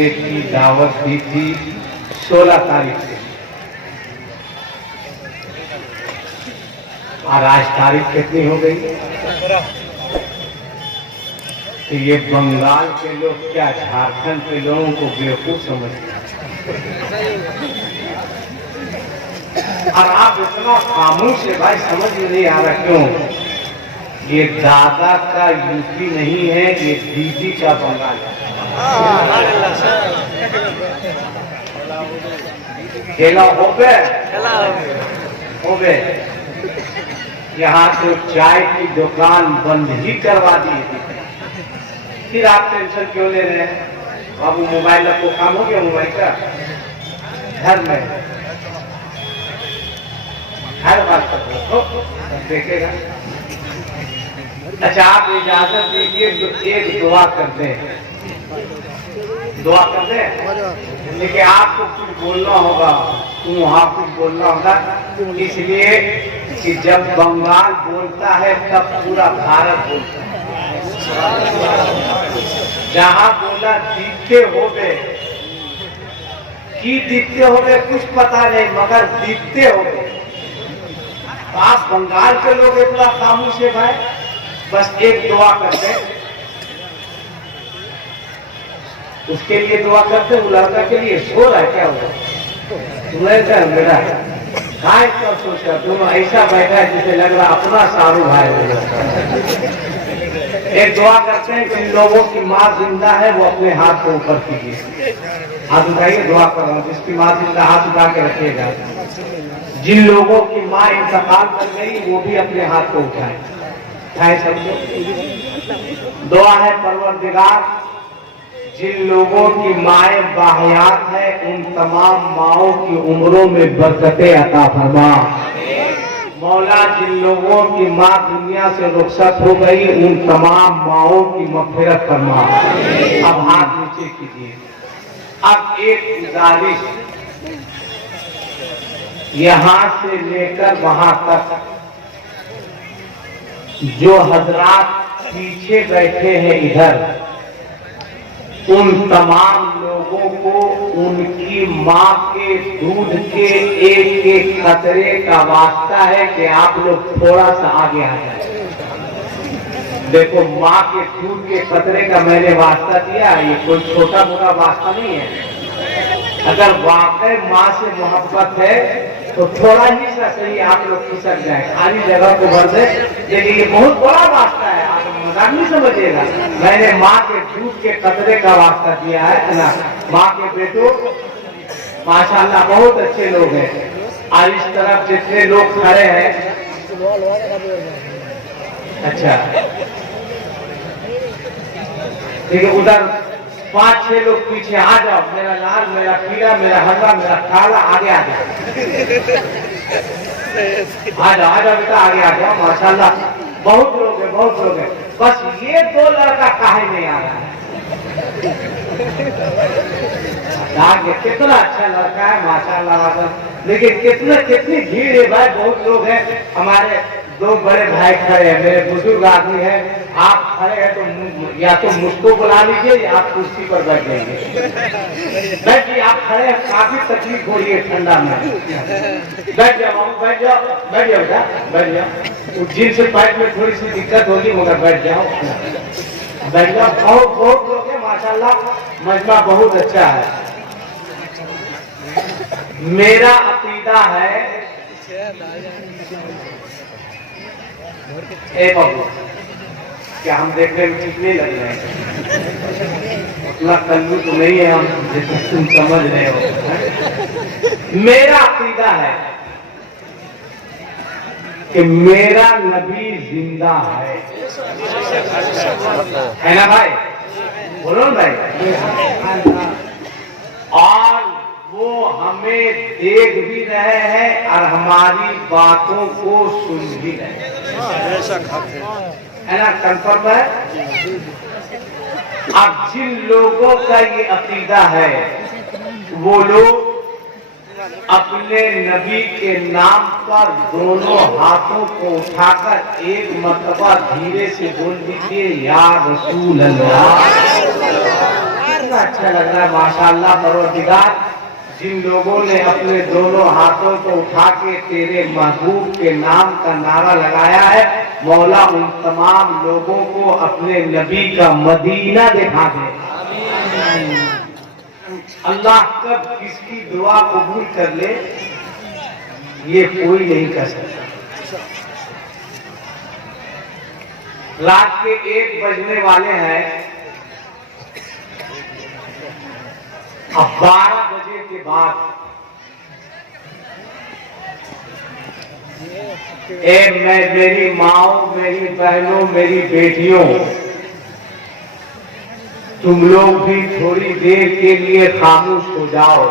सेठ की दावत दी थी 16 तारीख से, और आज तारीख कितनी हो गई? तो ये बंगाल के लोग क्या झारखंड के लोगों को बेवकूफ समझते हैं? और आप इतना खामोश है भाई, समझ में नहीं आ रहा क्यों? ये दादा का यूपी नहीं है, ये दीदी का बंगाल है। खेला हो गए। यहाँ तो चाय की दुकान बंद ही करवा दी थी, फिर आप टेंशन क्यों ले रहे हैं? अब मोबाइल आपको काम हो गया, मोबाइल का घर में हर बात पर देखेगा। अच्छा, आप इजाजत दीजिए तो एक दुआ करते हैं, लेकिन आपको कुछ बोलना होगा, वहां कुछ बोलना होगा, इसलिए कि जब बंगाल बोलता है तब पूरा भारत बोलता है। जहां बोला दीपते हो गए कि दीपते हो गए कुछ पता नहीं, मगर दीपते हो गए। आप बंगाल के लोग इतना खामोश है भाई, बस एक दुआ करते हैं, उसके लिए दुआ करते हैं। वो लड़का के लिए सो रहा है क्या? हुआ मेरा भाई कब सोचा तुम ऐसा बैठा है जिसे लग रहा अपना सारू भाई होगा। एक दुआ करते हैं, जिन लोगों की माँ जिंदा है वो अपने हाथ को ऊपर कीजिए, हाथ उठाइए, दुआ कर रहा हूँ। जिसकी माँ जिंदा हाथ उठा के रखिएगा। जिन लोगों की माँ इंतकाल कर गई वो भी अपने हाथ को उठाए, समझो। दुआ है, परवरदिगार जिन लोगों की माएँ बाहयात है उन तमाम माओं की उम्रों में बरकतें अता फरमा। मौला जिन लोगों की माँ दुनिया से रुखसत हो गई उन तमाम माओं की मग़फ़िरत फरमा। अब हाथ नीचे कीजिए। अब एक गुजारिश, यहाँ से लेकर वहां तक जो हजरात पीछे बैठे हैं इधर, उन तमाम लोगों को उनकी माँ के दूध के एक एक कतरे का वास्ता है कि आप लोग थोड़ा सा आगे आ जाए। देखो, माँ के दूध के कतरे का मैंने वास्ता दिया, ये कोई छोटा मोटा वास्ता नहीं है। अगर वाकई माँ से मोहब्बत है तो थोड़ा ही सा सही आप लोग खिसक जाए, खाली जगह को भर दे, लेकिन ये बहुत बड़ा वास्ता है, आप मजाक नहीं समझिएगा। मैंने माँ के दूध के कतरे का वास्ता दिया है ना। माँ के बेटों माशाल्लाह बहुत अच्छे लोग हैं, और इस तरफ जितने लोग खड़े हैं, अच्छा देखिए उधर 5-6 लोग पीछे आ जाओ। मेरा लाल, मेरा पीला, मेरा हरा, मेरा काला, आगे आ जाओ, आ जाओ बेटा, आगे आ जाओ। माशाल्लाह बहुत लोग हैं, बहुत लोग हैं। बस ये 2 लड़का काहे नहीं आ रहा है? कितना अच्छा लड़का है माशाल्लाह, लेकिन कितनी भीड़ है भाई, बहुत लोग हैं। हमारे 2 बड़े भाई खड़े हैं, मेरे बुजुर्ग आदमी हैं। आप खड़े हैं तो या तो मुझको बुला लीजिए या आप कुर्सी पर बैठ जाइए। बैठिए, आप खड़े हैं, काफी तकलीफ हो रही है ठंडा में। बैठ जाओ, बैठ जाओ, बैठ जाओ बेटा, बैठ जाओ। जिन से पैर में थोड़ी सी दिक्कत होगी मगर बैठ जाओ, बैठ जाओ। बहुत लोग हैं माशाल्लाह, मजमा बहुत अच्छा है। मेरा अकीदा है, ए बाबू क्या हम देखने में ठीक नहीं लग रहे हैं? उतना कल्लू तो नहीं है हम, जितना तुम समझ रहे हो। मेरा अकीदा है कि मेरा नबी जिंदा है ना भाई? बोलो ना भाई। और वो हमें देख भी रहे हैं और हमारी बातों को सुन भी रहे है ना? कंफर्म है। अब जिन लोगों का ये अकीदा है वो लोग अपने नबी के नाम पर दोनों हाथों को उठाकर एक मर्तबा धीरे से बोल दीजिए, या रसूल अल्लाह। कितना अच्छा लग रहा है माशाअल्लाह। परवरदिगार, जिन लोगों ने अपने दोनों हाथों को उठा के तेरे महबूब के नाम का नारा लगाया है, मौला उन तमाम लोगों को अपने नबी का मदीना दिखा दे। अल्लाह कब किसकी दुआ कबूल कर ले ये कोई नहीं कर सकता। रात के 1 बजने वाले हैं, अब 12 बजे के बाद मेरी माओ, मेरी बहनों, मेरी बेटियों, तुम लोग भी थोड़ी देर के लिए खामोश हो जाओ।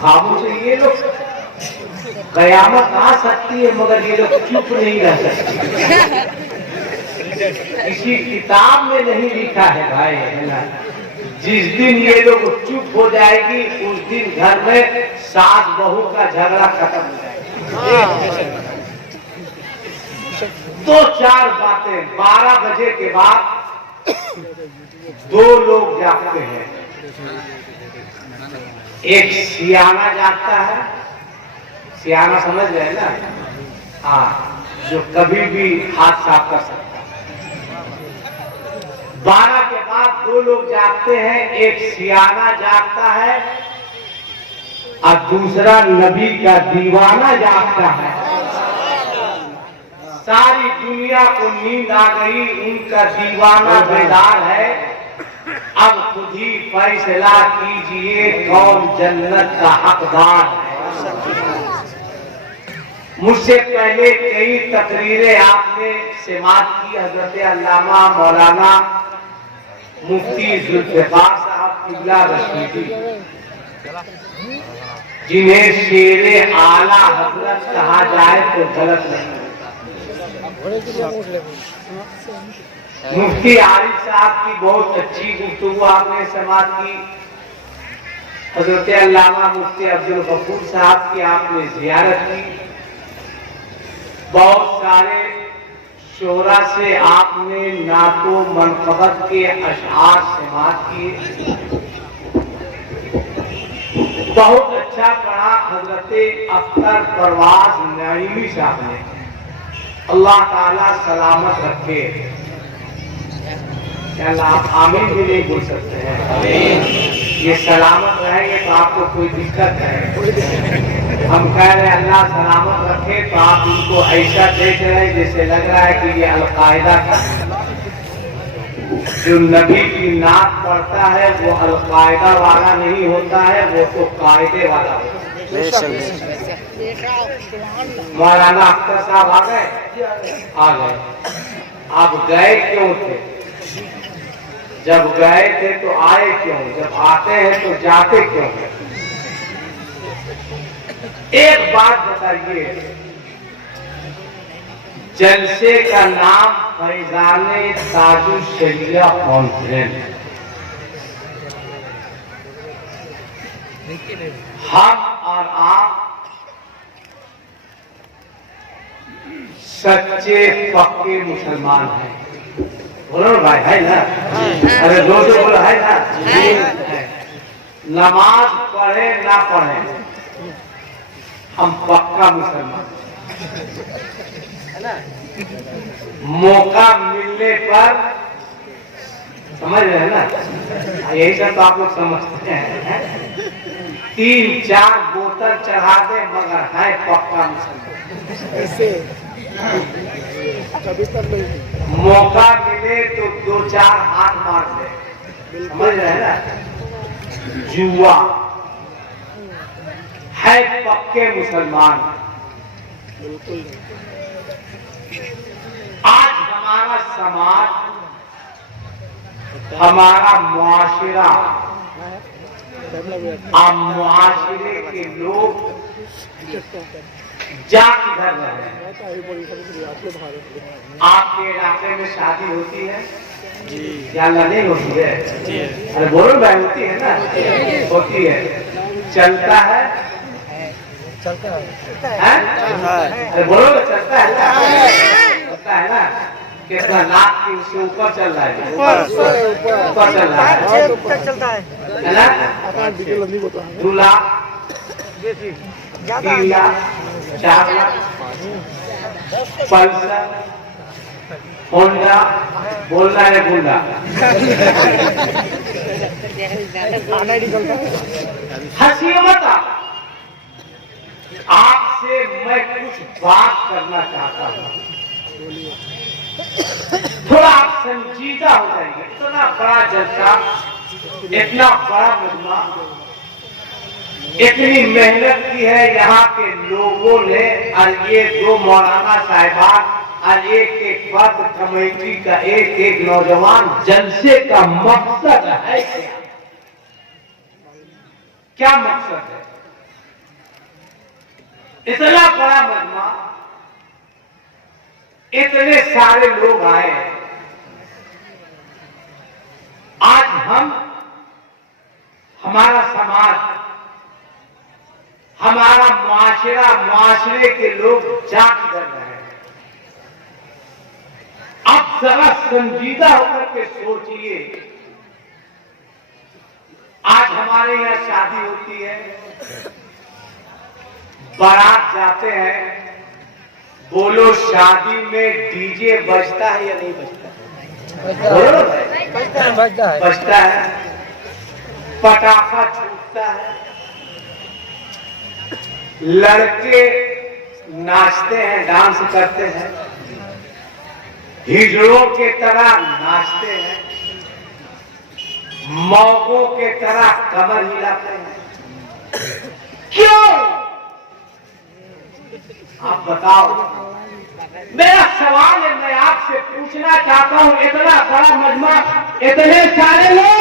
खामोश है ये लोग, कयामत आ सकती है मगर ये लोग चुप नहीं रह सकते। किसी किताब में नहीं लिखा है भाई, है ना। जिस दिन ये लोग चुप हो जाएगी उस दिन घर में सास बहू का झगड़ा खत्म हो जाएगा। 2-4 बातें 12 बजे के बाद 2 लोग जागते हैं। एक सियाना जागता है, सियाना समझ रहे ना, हाँ, जो कभी भी हाथ साफ कर सकता है। 12 के बाद 2 लोग जागते हैं, एक सियाना जागता है और दूसरा नबी का दीवाना जागता है। सारी दुनिया को नींद आ गई, उनका दीवाना बेदार है। अब खुद ही फैसला कीजिए कौन जन्नत का हकदार है। मुझसे पहले कई तकरीरें आपने समाअत की। हजरत अल्लामा मौलाना मुफ्ती जुल्फ़िकार साहब किबला रशीदी, जिन्हें शेरे आला हजरत कहा जाए तो गलत नहीं। मुफ्ती आरिफ साहब की बहुत अच्छी गुफ्तगू आपने समाअत की। हजरत अल्लामा मुफ्ती अब्दुल गफूर साहब की आपने जियारत की। बहुत सारे शोरा से आपने नातो मनकबत के अशआर समाअत किए। बहुत अच्छा पढ़ा हजरत अख्तर परवाज नईमी साहब ने। अल्लाह ताला सलामत रखे। आप आमीन भी नहीं बोल सकते हैं। ये सलामत रहेंगे तो आपको कोई दिक्कत है। हम कह रहे हैं अल्लाह सलामत रखे, तो आप उनको ऐसा देख रहे हैं जैसे लग रहा है कि ये अलकायदा का जो नबी की नात पढ़ता है वो अलकायदा वाला नहीं होता है, वो तो कायदे वाला होता है। मौलाना अख्तर साहब आ गए। आप गए क्यों थे? जब गए थे तो आए क्यों? जब आते हैं तो जाते क्यों? एक बात बताइए, जलसे का नाम फैजाने ताजुल शरिया कॉन्फ्रेंस। हम और आप सच्चे पक्के मुसलमान हैं। बोलो भाई, है ना? अरे दोस्तों बोलो, है ना? नमाज पढ़े ना पढ़े हम पक्का मुसलमान है ना। मौका मिलने पर, समझ रहे हैं ना, यही सब तो आप लोग समझते हैं। 3-4 बोतल चढ़ा दे मगर है पक्का मुसलमान। मौका मिले तो 2-4 हाथ मार दे, समझ रहे हैं ना। जुआ है पक्के मुसलमान। आज हमारा समाज, हमारा मुआशिरा, मुआशिरे के लोग जा किधर रहे हैं? आपके इलाके में शादी होती है या नहीं होती है? अरे बोलो भाई, होती है ना? होती है। चलता है? अरे बोलो, चलता है ना? होता है ना? कितना लाख की उससे ऊपर चल रहा है, ऊपर चल रहा है, चलता है ना? 2 लाख, 3 लाख, 4 लाख, पल्सर, होंडा, बोलना है गुंडा। हंसिए मत आपसे मैं कुछ बात करना चाहता हूँ, थोड़ा आप संजीदा हो जाएंगे। इतना बड़ा जलसा, इतना बड़ा मजमा, इतनी मेहनत की है यहाँ के लोगों ने, और ये 2 मौलाना साहिबान और एक पद कमेटी का एक नौजवान, जलसे का मकसद है क्या? क्या मकसद है? इतना बड़ा मजमा, इतने सारे लोग आए, आज हमारा समाज, हमारा मुआशरे के लोग जाग कर रहे हैं। अब जरा संजीदा होकर के सोचिए, आज हमारे यहाँ शादी होती है, बारात जाते हैं, बोलो शादी में डीजे बजता है या नहीं बजता? बजता है, पटाखा छूटता है, लड़के नाचते हैं, डांस करते हैं, हिजड़ों के तरह नाचते हैं, मौकों के तरह कमर हिलाते हैं। क्यों? आप बताओ। मेरा सवाल है, मैं आपसे पूछना चाहता हूं, इतना बड़ा मजमा, इतने सारे लोग,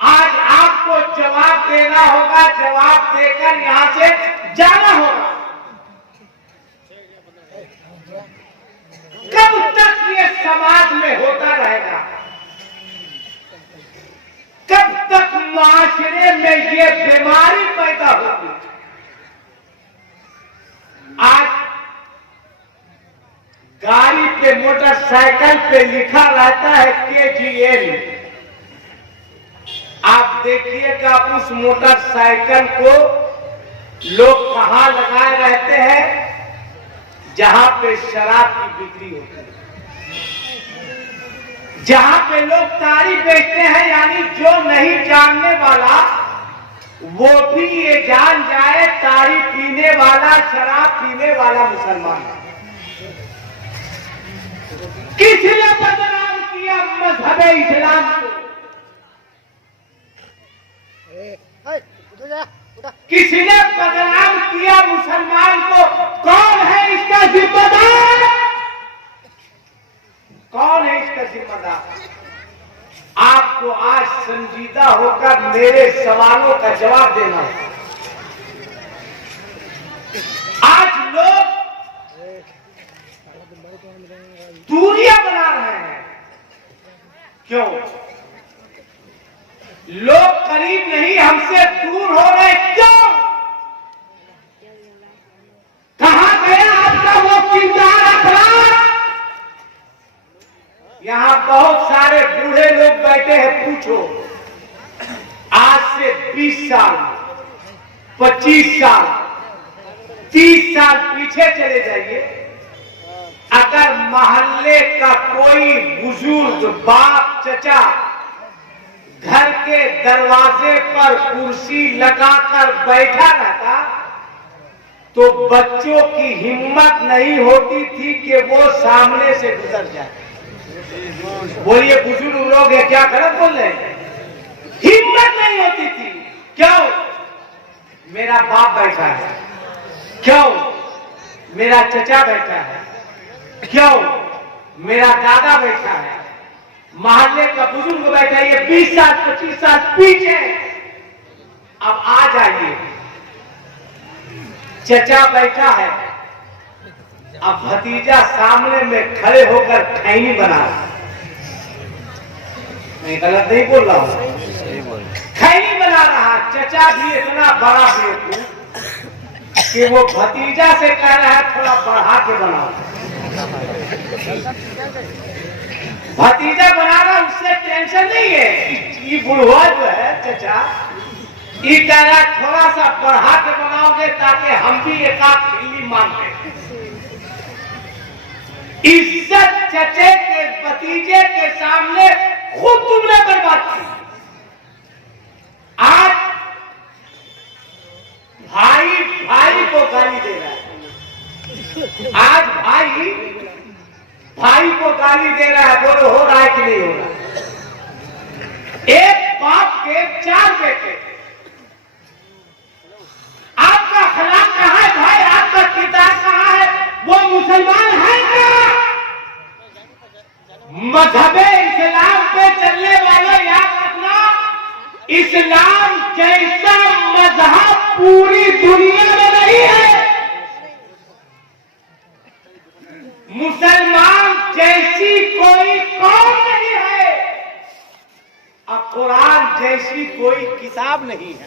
आज आपको जवाब देना होगा, जवाब देकर यहां से जाना होगा। कब तक ये समाज में होता रहेगा? कब तक माशरे में ये बीमारी पैदा होगी? आज गाड़ी पे, मोटरसाइकिल पे लिखा रहता है KGL। आप देखिएगा उस मोटरसाइकिल को लोग कहां लगाए रहते हैं? जहां पे शराब की बिक्री होती है, जहां पे लोग ताड़ी बेचते हैं, यानी जो नहीं जानने वाला वो भी ये जान जाए ताड़ी पीने वाला, शराब पीने वाला मुसलमान है। किसने बदनाम किया मजहब इस्लाम को? किसने बदनाम किया मुसलमान को? कौन है इसका जिम्मेदार? कौन है इसका जिम्मेदार? आपको आज संजीदा होकर मेरे सवालों का जवाब देना है। आज लोग दूरियां बना रहे हैं, क्यों? लोग करीब नहीं, हमसे दूर हो रहे, क्यों? कहां गया आपका वो किरदार अखलाक? यहां बहुत सारे बूढ़े लोग बैठे हैं, पूछो आज से 20 साल, 25 साल, 30 साल पीछे चले जाइए, अगर मोहल्ले का कोई बुजुर्ग, बाप, चचा घर के दरवाजे पर कुर्सी लगाकर बैठा रहता तो बच्चों की हिम्मत नहीं होती थी कि वो सामने से गुजर जाए। बोलिए बुजुर्ग लोग है, क्या गलत बोल रहे हैं? हिम्मत नहीं होती थी। क्यों? मेरा बाप बैठा है, क्यों? मेरा चचा बैठा है, क्यों? मेरा दादा बैठा है, मोहल्ले का बुजुर्ग बैठा है। ये 20 साल 25 साल पीछे। अब आ जाइए, चचा बैठा है, अब भतीजा सामने में खड़े होकर खैनी बना रहा है। मैं गलत नहीं बोल रहा हूं, खैनी बना रहा। चचा भी इतना बड़ा बेवकूफ कि वो भतीजा से कह रहा है थोड़ा बढ़ा के बनाओ। भतीजा बनाना उससे टेंशन नहीं है। ये बुढ़वा जो है चचा, ये कह रहा थोड़ा सा बढ़ा के बनाओगे ताकि हम भी एक आध फिल्म मांगे। इज्जत चचे के भतीजे के सामने खुद तुमने बर्बाद की। आज भाई भाई को गाली दे रहा है। आज भाई भाई को गाली दे रहा है। बोलो हो रहा है कि नहीं हो रहा? एक बाप के 4 बेटे। आपका अखलाक कहां है भाई? आपका किरदार कहां है? वो मुसलमान है क्या? मजहबे इस्लाम पे चलने वाले याद रखना, इस्लाम जैसा मजहब पूरी दुनिया में नहीं है। मुसलमान जैसी कोई कौम नहीं है और कुरान जैसी कोई किताब नहीं है।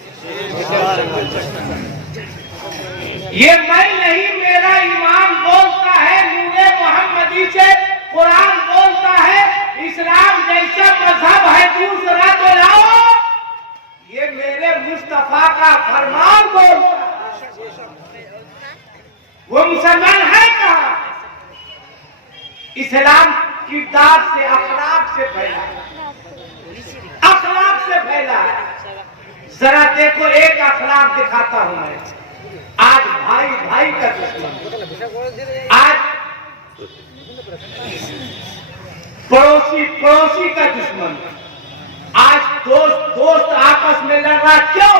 ये मैं नहीं, मेरा ईमान बोलता है, नूरे मोहम्मदी से कुरान बोलता है। इस्लाम जैसा मजहब है दूसरा तो लाओ। ये मेरे मुस्तफा का फरमान बोलता है। वो मुसलमान है कहां? इस्लाम किरदार से, अखलाक से फैला है। अखलाक से फैला है। जरा देखो, एक अखलाक दिखाता हूं मैं। आज भाई भाई का दुश्मन, आज पड़ोसी पड़ोसी का दुश्मन, आज दोस्त दोस्त आपस में लड़ रहा। क्यों?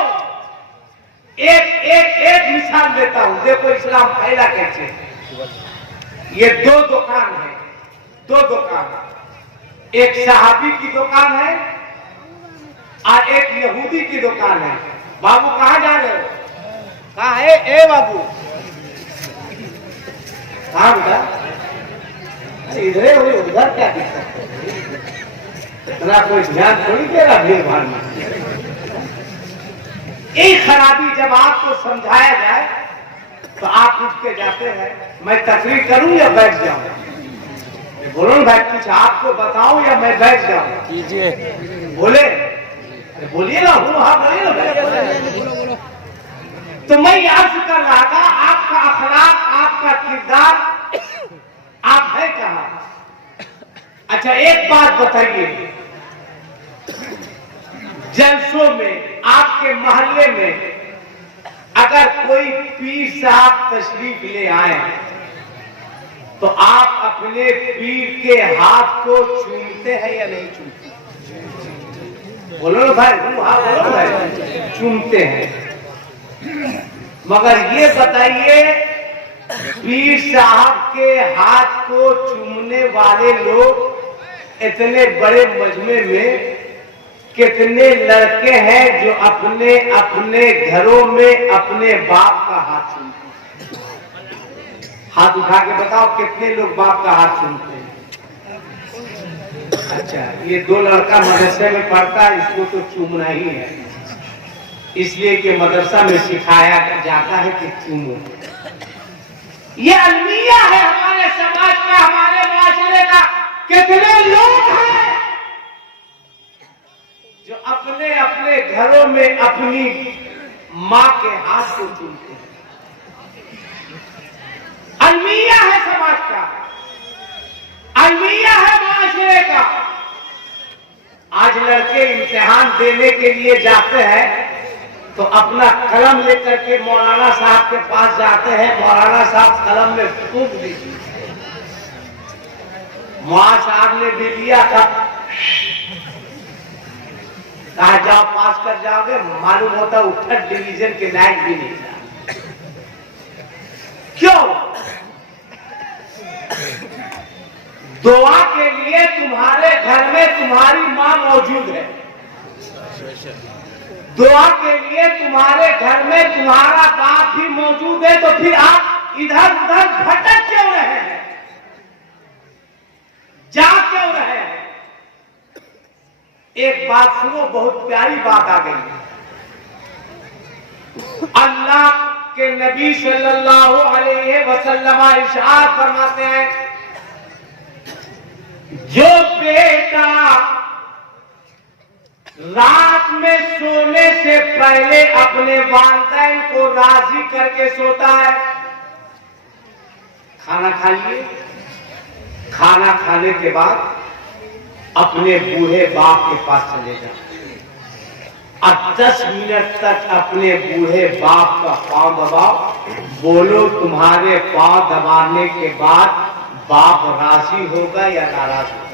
एक मिसाल देता हूं। देखो इस्लाम फैला कैसे। ये 2 दुकान है, 2 दुकान। एक सहाबी की दुकान है और एक यहूदी की दुकान है। बाबू कहां जा रहे हो? कहां है? ए बाबू कहां बेटा? इधर हो, उधर क्या दिक्कत है? इतना कोई ध्यान थोड़ी दे रहा भीड़ भाड़ में। एक खराबी जब आपको समझाया जाए तो आप उठ के जाते हैं। मैं तकरीर करूं या बैठ जाऊं? बोलो ना भाई, कुछ आपको बताऊं या मैं बैठ जाऊं? कीजिए। बोले? बोलिए ना। हाँ बोलिए ना। तो मैं अर्ज कर रहा था, आपका अखलाक, आपका किरदार, आप है कहां? अच्छा एक बात बताइए, जलसों में, आपके मोहल्ले में अगर कोई पीर साहब तशरीफ ले आए तो आप अपने पीर के हाथ को चूमते हैं या नहीं चूमते? बोलो ना भाई। हाँ बोलो भाई। चूमते हैं। मगर ये बताइए, पीर साहब के हाथ को चूमने वाले लोग इतने बड़े मजमे में कितने लड़के हैं जो अपने अपने घरों में अपने बाप का हाथ चूमते हैं? हाथ उठा के बताओ कितने लोग बाप का हाथ चूमते हैं? अच्छा, ये 2 लड़का मदरसे में पढ़ता है, इसको तो चूमना ही है, इसलिए कि मदरसा में सिखाया जाता है कि चूमो। ये अलमिया है हमारे समाज का, हमारे माशरे का। कितने लोग हैं जो अपने अपने घरों में अपनी माँ के हाथ को चूमते हैं? अलमिया है समाज का, अलमिया है माशरे का। आज लड़के इम्तिहान देने के लिए जाते हैं तो अपना कलम लेकर के मौलाना साहब के पास जाते हैं। मौलाना साहब कलम में फूंक दीजिए। मौलाना साहब ने भी लिया था, कहा जाओ पास कर जाओगे। मालूम होता उठट डिवीजन के लायक भी नहीं था। क्यों? दुआ के लिए तुम्हारे घर में तुम्हारी माँ मौजूद है, दुआ के लिए तुम्हारे घर में तुम्हारा बाप भी मौजूद है, तो फिर आप इधर उधर भटक क्यों रहे हैं? जा क्यों रहे हैं? एक बात सुनो, बहुत प्यारी बात आ गई। अल्लाह के नबी सल्लल्लाहु अलैहि वसल्लम इरशाद फरमाते हैं, जो बेटा रात में सोने से पहले अपने वालिदैन को राजी करके सोता है, खाना खा लिए, खाना खाने के बाद अपने बूढ़े बाप के पास चले जाए और 10 मिनट तक अपने बूढ़े बाप का पांव दबाओ, बोलो तुम्हारे पांव दबाने के बाद बाप राजी होगा या नाराज होगा?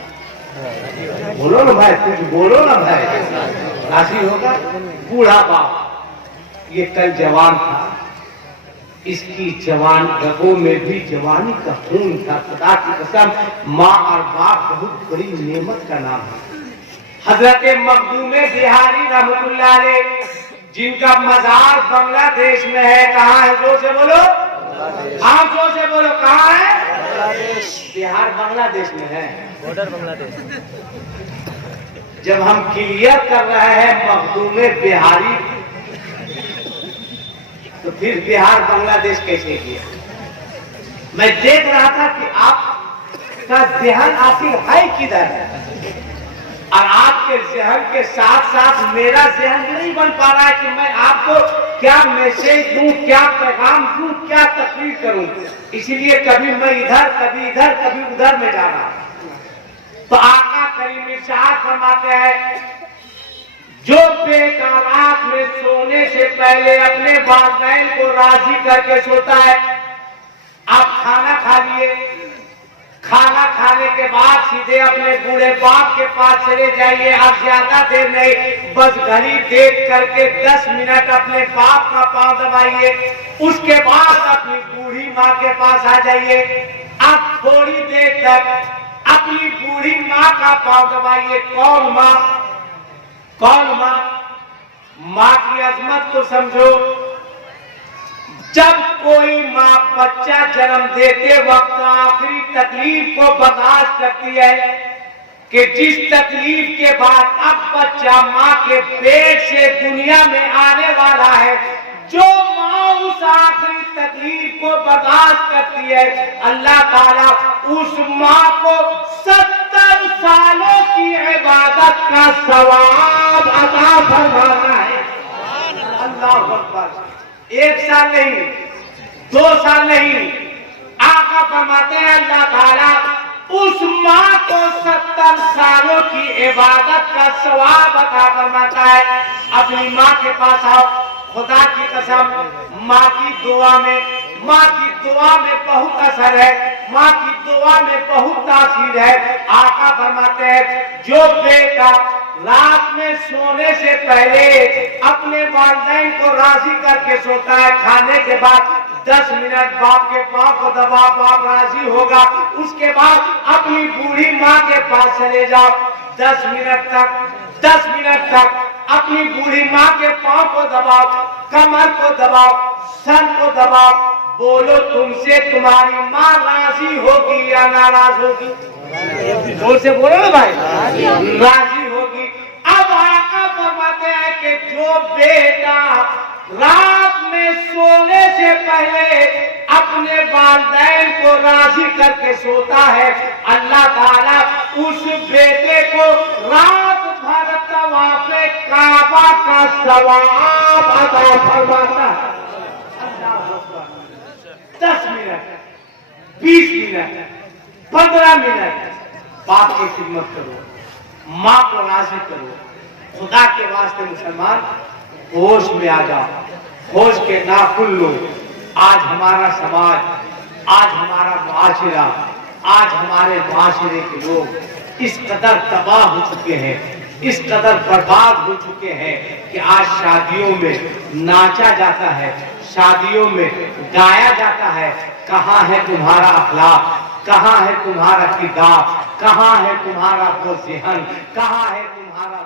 बोलो ना भाई, कुछ बोलो ना भाई, राजी होगा? बूढ़ा बाप ये कल जवान था, इसकी जवान रगों में भी जवानी का खून था। खुदा की कसम, माँ और बाप बहुत बड़ी नेमत का नाम है। हजरत मखदूम बिहारी रहमतुल्लाह अलैह, जिनका मजार बांग्लादेश में है, कहाँ है? जोर से बोलो, हाँ जोर से बोलो, कहाँ है? बिहार बांग्लादेश में है, बॉर्डर बांग्लादेश। जब हम क्लियर कर रहे हैं मखदूम बिहारी, तो फिर बिहार बांग्लादेश कैसे किया? मैं देख रहा था कि आपका ध्यान आखिर है किधर है, और आपके जहन के साथ साथ मेरा जहन भी नहीं बन पा रहा है कि मैं आपको क्या मैसेज दूं, क्या पैगाम दूं, क्या तकरीर करूं। इसीलिए कभी मैं इधर, कभी इधर, कभी उधर में जा रहा हूं। तो आका करीम इरशाद फरमाते हैं, जो बेटा रात में सोने से पहले अपने वालिदैन को राजी करके सोता है, आप खाना खा लिए, खाना खाने के बाद सीधे अपने बूढ़े बाप के पास चले जाइए। आप ज्यादा देर नहीं, बस घड़ी देख करके 10 मिनट अपने बाप का पांव दबाइए, उसके बाद अपनी बूढ़ी माँ के पास आ जाइए। आप थोड़ी देर तक अपनी बूढ़ी माँ का पांव दबाइए। कौन माँ? कौन माँ? माँ की अजमत को समझो। जब कोई माँ बच्चा जन्म देते वक्त आखिरी तकलीफ को बर्दाश्त करती है कि जिस तकलीफ के बाद अब बच्चा माँ के पेट से दुनिया में आने वाला है, जो माँ उस आखिरी तकलीफ को बर्दाश्त करती है, अल्लाह ताला उस माँ को 70 सालों की इबादत का सवाब अता फरमाना है। अल्लाह अकबर। 1 साल नहीं, 2 साल नहीं, आका फरमाते हैं अल्लाह ताला उस माँ को 70 सालों की इबादत का सवाब अता फरमाता है। अपनी माँ के पास आओ, खुदा की कसम, माँ की दुआ में बहुत असर है, माँ की दुआ में बहुत तासीर है। आका फरमाते हैं, जो बेटा रात में सोने से पहले अपने वालिदैन को राजी करके सोता है, खाने के बाद 10 मिनट बाप के पांव को दबा, बाप राजी होगा, उसके बाद अपनी बूढ़ी माँ के पास चले जाओ। 10 मिनट तक अपनी बूढ़ी माँ के पांव को दबाओ, कमर को दबाओ, सर को दबाओ, बोलो तुमसे तुम्हारी माँ राजी होगी या नाराज होगी? जोर से बोलो ना भाई, राजी होगी। अब आका फरमाते हैं कि जो बेटा रात में सोने से पहले अपने वालिदैन को राजी करके सोता है, अल्लाह ताला उस बेटे को रात भर तवाफ़े काबा का सवाब अता फरमाता है। 10 मिनट, 20 मिनट, 15 मिनट बाप की खिदमत करो, माँ को राजी करो। खुदा के वास्ते मुसलमान होश में आ जाओ, होश के नाखुन लो। आज हमारा समाज, आज हमारा मुआशिरा, आज हमारे मुआशिरे के लोग इस कदर तबाह हो चुके हैं, इस कदर बर्बाद हो चुके हैं कि आज शादियों में नाचा जाता है, शादियों में गाया जाता है। कहाँ है तुम्हारा अखलाक? कहाँ है तुम्हारा किरदार? कहाँ है तुम्हारा वो ज़हन? कहाँ है तुम्हारा